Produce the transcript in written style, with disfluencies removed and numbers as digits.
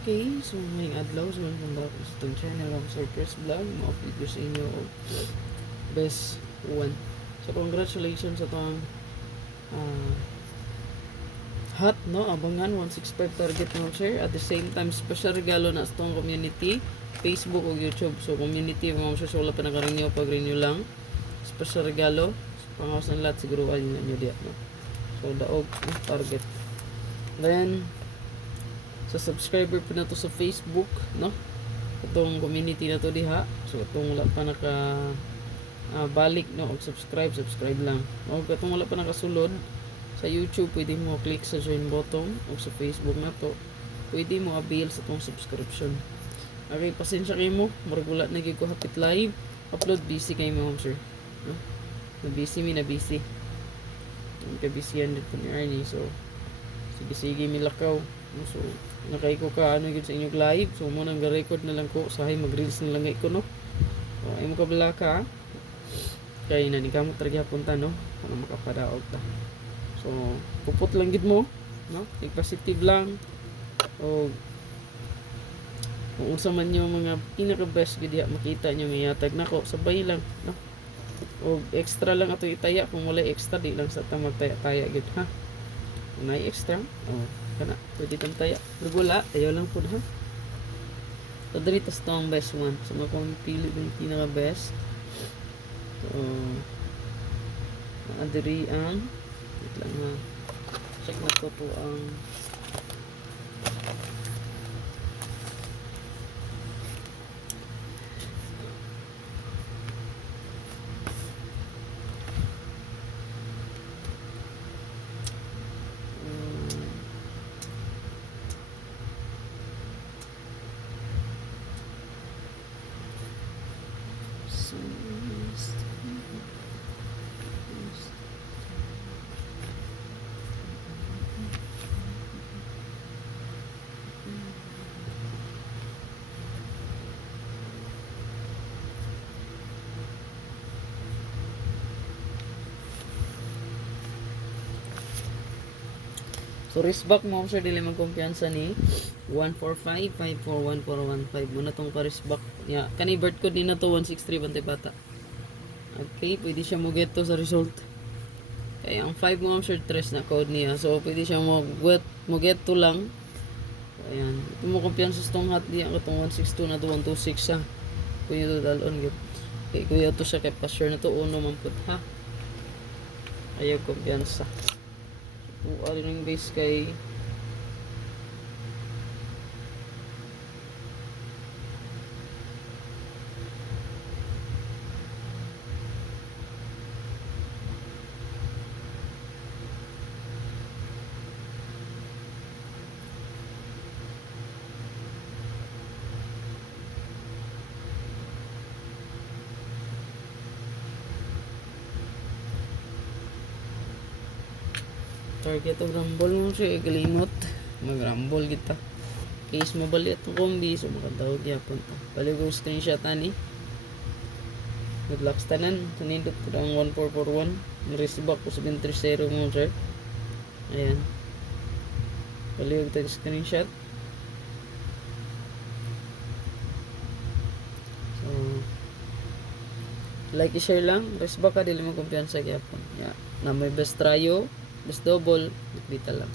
Okay, so ngayong adlaw, so kung dapat sa itong channel ang Sir Chris Vlog, ma-update ko sa inyo og best one. So congratulations sa itong uh, hot, no? Abangan, 165 target mo share. At the same time, special regalo na sa itong community, Facebook o YouTube. So community, mga share, so wala pa naka-renew, pag-renew lang. Special regalo, so, pangawas ng lahat, siguro ayun na nyo diya, no? So daog, target. Then, sa subscriber po na to sa Facebook, no? Itong community na to diha. So itong wala pa naka balik, no, og subscribe lang. O katong wala pa nakasulod sa YouTube, pwede mo click sa join button, o sa Facebook na to pwede mo avail sa tong subscription. Okay, pasensya kayo mo, murag wala na gyud ko hapit live upload, busy kayo mo, sir, no? Na busy ka busy yan dito ni Arnie. So sige milakaw. So nakay ko ka ano gyud sa inyong live, so mo nang ga-record na lang ko sahay mag-reels na lang ko, no? So ay mo kabala ka kay na ni kamo targa punta, no, para makapadaog ta. So puput lang gid mo, no, think positive lang. O kung unsa man yung mga pinaka best gid makita nyo mayatag nako, sabay lang, no? O extra lang ato itaya, kung wala extra di lang sa ta magtaya-taya gid, ha? Kung may extra, kana pwede kang taya, wala tayo lang po, ha? So dito to ang best one, so makapili yung pinaka best. So adiri ang wait lang, ha, check na ko po ang so wristback mo sir, dili man kumpiyansa ni 145-541415 muna tong ka-wristback ya, kani birth code din na to 163 bantay bata. Okay, pwede siya mo get to sa result. Kaya ang 5 mo sir 3 na code niya, so pwede siya mo get to lang. Ayan, ito mo kumpiyansa sa tong hot niya, katong 162 na to 126 siya, kuya to dalon git kay kuya to siya, kay pa-sure na to uno man pud, ha, ayaw kumpiyansa. Ano yung base kay target og rumble mo siya, galinot mag-rumble kita case mo bali atong kombi, so makadawag yapon ta bali ko screenshot ani. Good luck tanan, sunindot ko ang 1441 ni-receive ko 730 mo sir. Ayan, bali ko tayo screenshot. So like i-share lang, receive ka, dili mo kumpiyansa gyapon ya, na may best tryo best double, bita lang.